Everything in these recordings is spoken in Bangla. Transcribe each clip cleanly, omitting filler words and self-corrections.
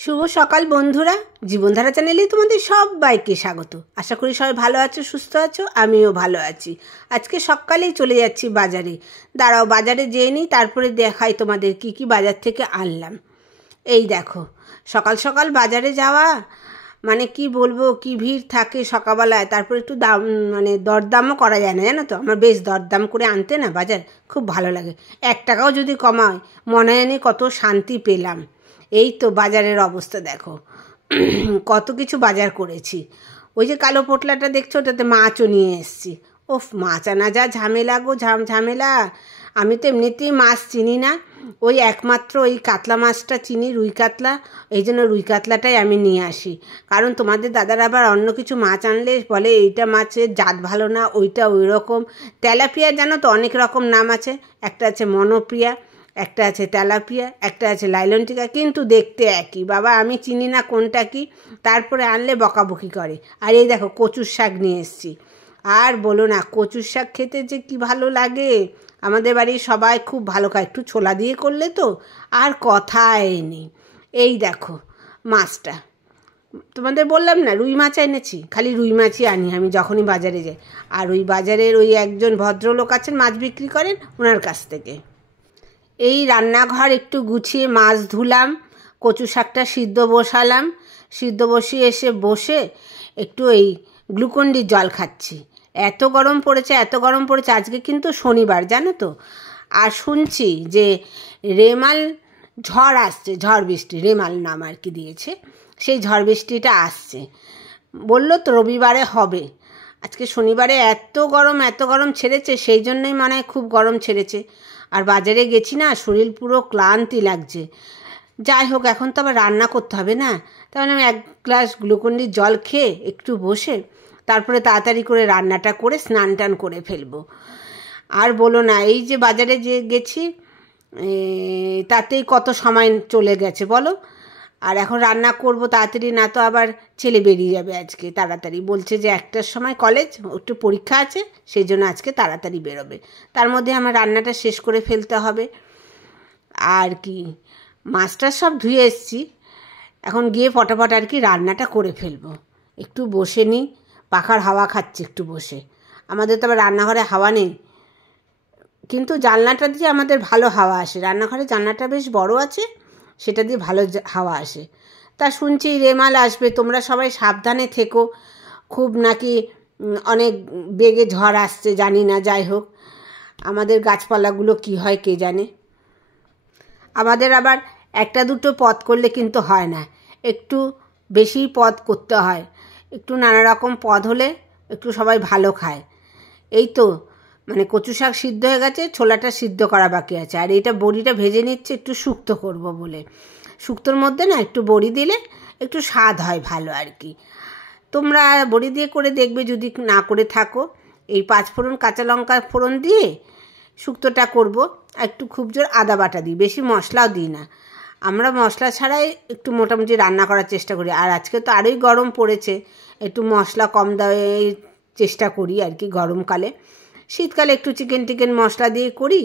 শুভ সকাল বন্ধুরা, জীবনধারা চ্যানেলে তোমাদের সবাইকে স্বাগত। আশা করি সবাই ভালো আছো, সুস্থ আছো। আমিও ভালো আছি। আজকে সকালেই চলে যাচ্ছি বাজারে। দাঁড়াও, বাজারে যেয়ে নিই, তারপরে দেখাই তোমাদের কি কি বাজার থেকে আনলাম। এই দেখো, সকাল সকাল বাজারে যাওয়া মানে কি বলবো, কি ভিড় থাকে সকালবেলায়। তারপর একটু দাম মানে দরদামও করা যায় না, জানো তো। আমার বেশ দরদাম করে আনতে না বাজার খুব ভালো লাগে। 1 টাকাও যদি কমায় মনে হয় কত শান্তি পেলাম। এই তো বাজারের অবস্থা দেখো, কত কিছু বাজার করেছি। ওই যে কালো পোটলাটা দেখছো, ওটাতে মাছও নিয়ে এসেছি। ওফ, মাছ আনা যা ঝামেলা গো, ঝামেলা। আমি তো এমনিতেই মাছ চিনি না, ওই একমাত্র ওই কাতলা মাছটা চিনি, রুই কাতলা। এই জন্য রুই কাতলাটাই আমি নিয়ে আসি। কারণ তোমাদের দাদার আবার অন্য কিছু মাছ আনলে বলে এইটা মাছের জাত ভালো না, ওইটা ওই রকম। তেলাপিয়া জানো তো অনেক রকম নাম আছে, একটা আছে মনোপ্রিয়া, একটা আছে তেলাপিয়া, একটা আছে লাইলনটিকা, কিন্তু দেখতে একই। বাবা আমি চিনি না কোনটা কি, তারপরে আনলে বকাবকি করে। আর এই দেখো কচুর শাক নিয়ে এসেছি। আর বলো না, কচুর শাক খেতে যে কি ভালো লাগে। আমাদের বাড়ির সবাই খুব ভালো খায়, একটু ছোলা দিয়ে করলে তো আর কথাই নেই। এই দেখো মাছটা, তোমাদের বললাম না রুই মাছ এনেছি। খালি রুই মাছই আনি আমি যখনই বাজারে যাই। আর ওই বাজারের ওই একজন ভদ্রলোক আছেন মাছ বিক্রি করেন, ওনার কাছ থেকে। এই রান্নাঘর একটু গুছিয়ে মাছ ধুলাম, কচু শাকটা সিদ্ধ বসালাম। সিদ্ধ বসিয়ে এসে বসে একটু এই গ্লুকন্ডির জল খাচ্ছি। এত গরম পড়েছে, এত গরম পড়েছে। আজকে কিন্তু শনিবার, জানো তো। আর শুনছি যে রেমাল ঝড় আসছে, ঝড় বৃষ্টি, রেমাল নাম আর কি দিয়েছে। সেই ঝড় বৃষ্টিটা আসছে বললো তো, রবিবারে হবে। আজকে শনিবারে এত গরম ছেড়েছে, সেই জন্যই মনে হয় খুব গরম ছেড়েছে। আর বাজারে গেছি না, শরীর পুরো ক্লান্তি লাগছে। যাই হোক, এখন তো আবার রান্না করতে হবে না। তাহলে আমি 1 গ্লাস গ্লুকন্ডির জল খেয়ে একটু বসে তারপরে তাড়াতাড়ি করে রান্নাটা করে স্নান টান করে ফেলবো। আর বলো না, এই যে বাজারে যে গেছি তাতেই কত সময় চলে গেছে বলো। আর এখন রান্না করব তাড়াতাড়ি, না তো আবার ছেলে বেরিয়ে যাবে আজকে তাড়াতাড়ি। বলছে যে 1টার সময় কলেজ, একটু পরীক্ষা আছে, সেই জন্য আজকে তাড়াতাড়ি বেরোবে। তার মধ্যে আমার রান্নাটা শেষ করে ফেলতে হবে। আর কি, মাছটা সব ধুয়ে এসেছি, এখন গিয়ে ফটাফট আর কি রান্নাটা করে ফেলবো। একটু বসে নিই, পাখার হাওয়া খাচ্ছি একটু বসে। আমাদের তো আবার রান্নাঘরে হাওয়া নেই, কিন্তু জানলাটা দিয়ে আমাদের ভালো হাওয়া আসে। রান্নাঘরে জানলাটা বেশ বড় আছে, সেটা দিয়ে ভালো হাওয়া আসে। তা শুনছি রেমাল আসবে, তোমরা সবাই সাবধানে থেকো। খুব নাকি অনেক বেগে ঝড় আসছে, জানি না। যাই হোক, আমাদের গাছপালাগুলো কি হয় কে জানে। আমাদের আবার 1টা 2টো পদ করলে কিন্তু হয় না, একটু বেশি পদ করতে হয়। একটু নানা রকম পদ হলে একটু সবাই ভালো খায়। এই তো মানে কচু শাক সিদ্ধ হয়ে গেছে, ছোলাটা সিদ্ধ করা বাকি আছে। আর এইটা বড়িটা ভেজে নিচ্ছে একটু শুক্তো করব বলে। শুক্তোর মধ্যে না একটু বড়ি দিলে একটু স্বাদ হয় ভালো আর কি। তোমরা বড়ি দিয়ে করে দেখবে, যদি না করে থাকো। এই 5 ফোড়ন কাঁচা লঙ্কা ফোড়ন দিয়ে শুক্তোটা করব। একটু খুব জোর আদা বাটা দিই, বেশি মশলাও দিই না। আমরা মশলা ছাড়াই একটু মোটামুটি রান্না করার চেষ্টা করি। আর আজকে তো আরোই গরম পড়েছে, একটু মশলা কম দেওয়ার চেষ্টা করি আর কি গরমকালে। শীতকালে একটু চিকেন মশলা দিয়ে করি,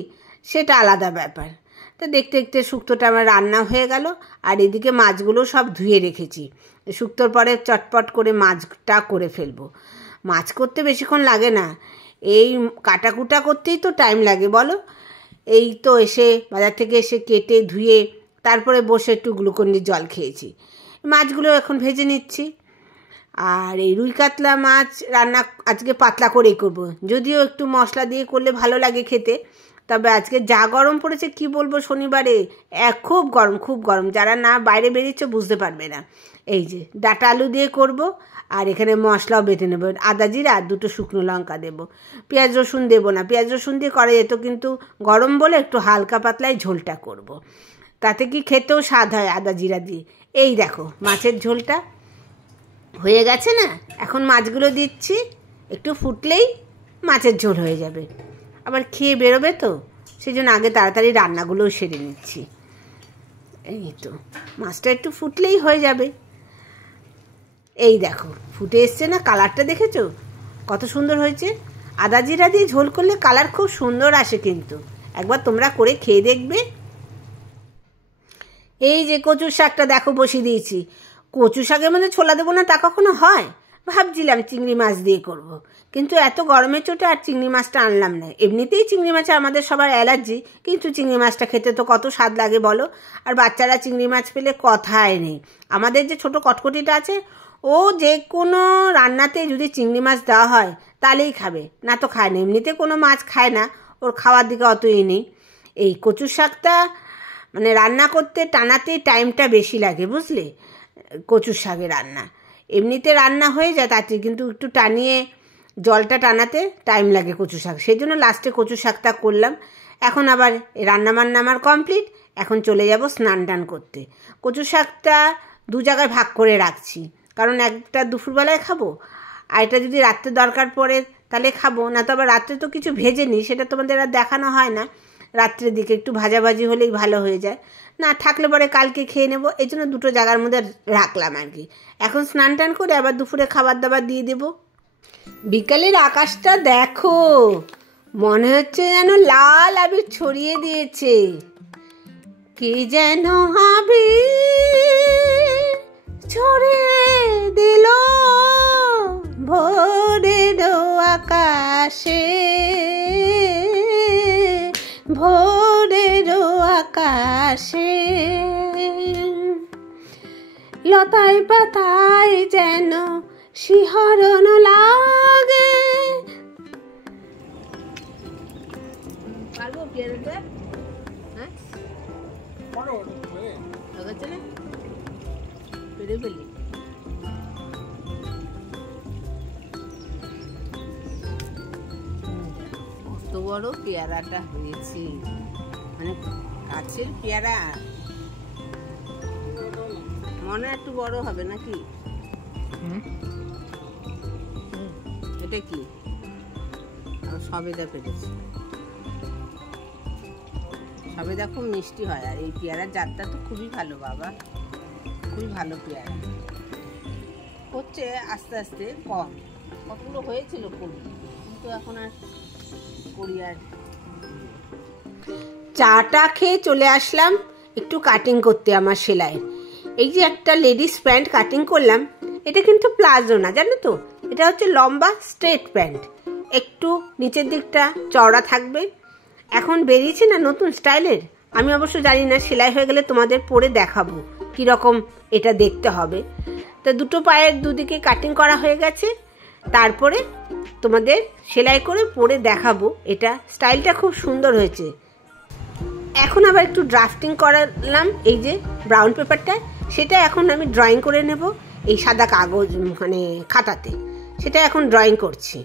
সেটা আলাদা ব্যাপার। তা দেখতে দেখতে শুক্তোটা আমার রান্না হয়ে গেল। আর এদিকে মাছগুলো সব ধুয়ে রেখেছি। শুক্তোর পরে চটপট করে মাছটা করে ফেলবো। মাছ করতে বেশিক্ষণ লাগে না, এই কাটাকুটা করতেই তো টাইম লাগে বলো। এই তো এসে বাজার থেকে এসে কেটে ধুয়ে তারপরে বসে একটু গ্লুকন্ডির জল খেয়েছি। মাছগুলো এখন ভেজে নিচ্ছি। আর এই রুই কাতলা মাছ রান্না আজকে পাতলা করেই করব, যদিও একটু মশলা দিয়ে করলে ভালো লাগে খেতে। তবে আজকে যা গরম পড়েছে কি বলবো, শনিবারে খুব গরম। যারা না বাইরে বেরিয়েছে বুঝতে পারবে না। এই যে ডাঁটা আলু দিয়ে করব। আর এখানে মশলাও বেটে নেব, আদা জিরা আর 2টো শুকনো লঙ্কা দেবো। পেঁয়াজ রসুন দেবো না, পেঁয়াজ রসুন দিয়ে করা যেত, কিন্তু গরম বলে একটু হালকা পাতলায় ঝোলটা করব। তাতে কি খেতেও স্বাদ হয় আদা জিরা দিয়ে। এই দেখো মাছের ঝোলটা হয়ে গেছে না, এখন মাছগুলো দিচ্ছি। একটু ফুটলেই মাছের ঝোল হয়ে যাবে, আবার খেয়ে বেরোবে তো, সেই জন্য আগে তাড়াতাড়ি রান্নাগুলোও সেরে নিচ্ছি। এই তো মাছটা একটু ফুটলেই হয়ে যাবে। এই দেখো ফুটে এসছে না, কালারটা দেখেছো কত সুন্দর হয়েছে। আদা জিরা দিয়ে ঝোল করলে কালার খুব সুন্দর আসে, কিন্তু একবার তোমরা করে খেয়ে দেখবে। এই যে কচুর শাকটা দেখো বসিয়ে দিয়েছি। কচু শাকের মধ্যে ছোলা দেবো না তা কখনো হয়? ভাবছিলাম চিংড়ি মাছ দিয়ে করব। কিন্তু এত গরমের চোটে আর চিংড়ি মাছটা আনলাম না। এমনিতেই চিংড়ি মাছে আমাদের সবার অ্যালার্জি, কিন্তু চিংড়ি মাছটা খেতে তো কত স্বাদ লাগে বলো। আর বাচ্চারা চিংড়ি মাছ পেলে কথাই নেই। আমাদের যে ছোট কটকটিটা আছে, ও যে কোনো রান্নাতে যদি চিংড়ি মাছ দেওয়া হয় তাহলেই খাবে, না তো খায় না। এমনিতে কোনো মাছ খায় না, ওর খাওয়ার দিকে অতই নেই। এই কচুর শাকটা মানে রান্না করতে টানাতেই টাইমটা বেশি লাগে, বুঝলে? কচুর শাকের রান্না এমনিতে রান্না হয়ে যায় তাতে, কিন্তু একটু টানিয়ে জলটা টানাতে টাইম লাগে কচু শাক, সেই জন্য লাস্টে কচু শাকটা করলাম। এখন আবার রান্না বান্না আমার কমপ্লিট, এখন চলে যাব স্নান টান করতে। কচু শাকটা দু জায়গায় ভাগ করে রাখছি, কারণ একটা দুপুরবেলায় খাবো, আর এটা যদি রাত্রে দরকার পড়ে তাহলে খাবো, না তো আবার রাত্রে তো কিছু ভেজে নিই, সেটা তোমাদের আর দেখানো হয় না। রাত্রের দিকে একটু ভাজাভাজি হলেই ভালো হয়ে যায়, না থাকলে পরে কালকে খেয়ে নেবো, এই জন্য দুটো জায়গার মধ্যে রাখলাম আর কি। এখন স্নান টান করে আবার দুপুরে খাবার দাবার দিয়ে দেবো। বিকালের আকাশটা দেখো, মনে হচ্ছে যেন লাল আবির ছড়িয়ে দিয়েছে। কে যেন আবির ছড়িয়ে দিল ভোরের আকাশে, ভোরের আকাশে। লতায় পাতায় যেন শিহরণ লাগে। পারবো পেয়ারাটা? হ্যাঁ লাগাচ্ছে না, পেরে ফেলি। কত বড় পেয়ারাটা হয়েছে, মানে গাছের পেয়ারা, মনে একটু বড় হবে নাকি? এটা কি সবেদা পেরেছি, সবেদা খুব মিষ্টি হয়, আর এই পেয়ারার জাতটা তো খুবই ভালো বাবা, খুবই ভালো পেয়ারা। হচ্ছে আস্তে আস্তে কম, কতগুলো হয়েছিল করি, কিন্তু এখন আর করি আর। চাটা খেয়ে চলে আসলাম একটু কাটিং করতে আমার সেলাইয়ের। এই যে একটা লেডিস প্যান্ট কাটিং করলাম, এটা কিন্তু প্লাজো না, জানো তো, এটা হচ্ছে লম্বা স্ট্রেট প্যান্ট, একটু নিচের দিকটা চওড়া থাকবে। এখন বেরিয়েছে না নতুন স্টাইলের, আমি অবশ্য জানি না, সেলাই হয়ে গেলে তোমাদের পরে দেখাবো কীরকম এটা দেখতে হবে। তো দুটো পায়ের দুদিকে কাটিং করা হয়ে গেছে, তারপরে তোমাদের সেলাই করে পরে দেখাবো। এটা স্টাইলটা খুব সুন্দর হয়েছে। এখন আবার একটু ড্রাফটিং করালাম, এই যে ব্রাউন পেপারটা, সেটা এখন আমি ড্রয়িং করে নেব এই সাদা কাগজ মানে খাতাতে, সেটা এখন ড্রয়িং করছি।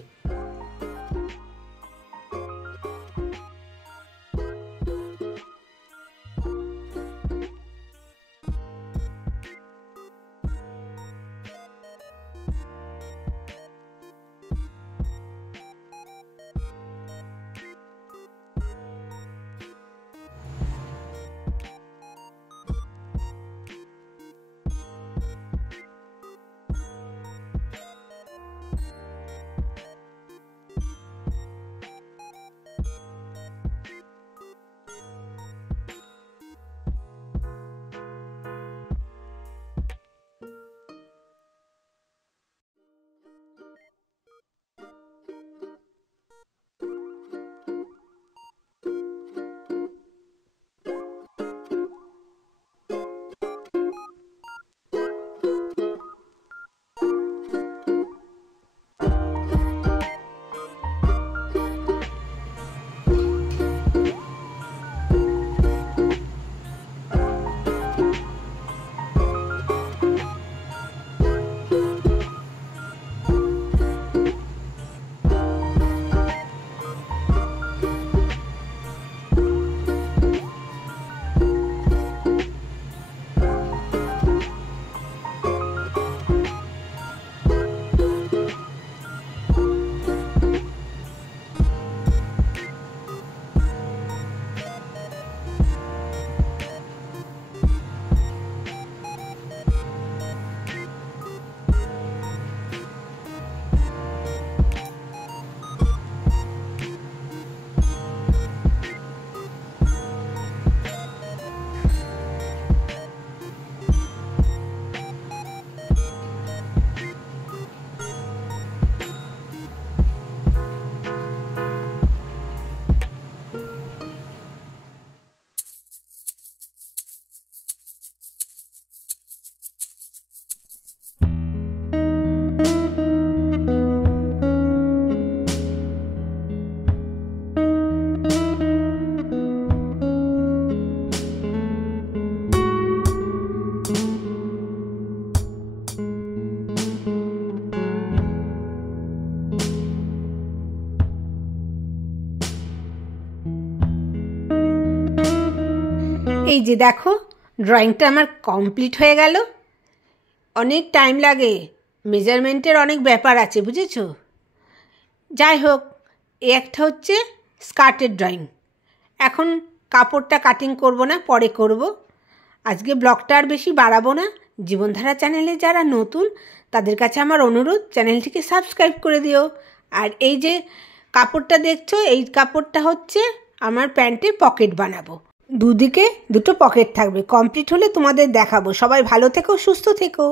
এই যে দেখো, ড্রয়িংটা আমার কমপ্লিট হয়ে গেল। অনেক টাইম লাগে, মেজারমেন্টের অনেক ব্যাপার আছে, বুঝেছো? যাই হোক, একটা হচ্ছে স্কার্টের ড্রয়িং। এখন কাপড়টা কাটিং করব না, পরে করব। আজকে ব্লগটা আর বেশি বাড়াবো না। জীবনধারা চ্যানেলে যারা নতুন তাদের কাছে আমার অনুরোধ, চ্যানেলটিকে সাবস্ক্রাইব করে দিও। আর এই যে কাপড়টা দেখছো, এই কাপড়টা হচ্ছে আমার প্যান্টে পকেট বানাবো। দুদিকে দুটো পকেট থাকবে। কমপ্লিট হলে তোমাদের দেখাবো। সবাই ভালো থেকো, সুস্থ থেকো।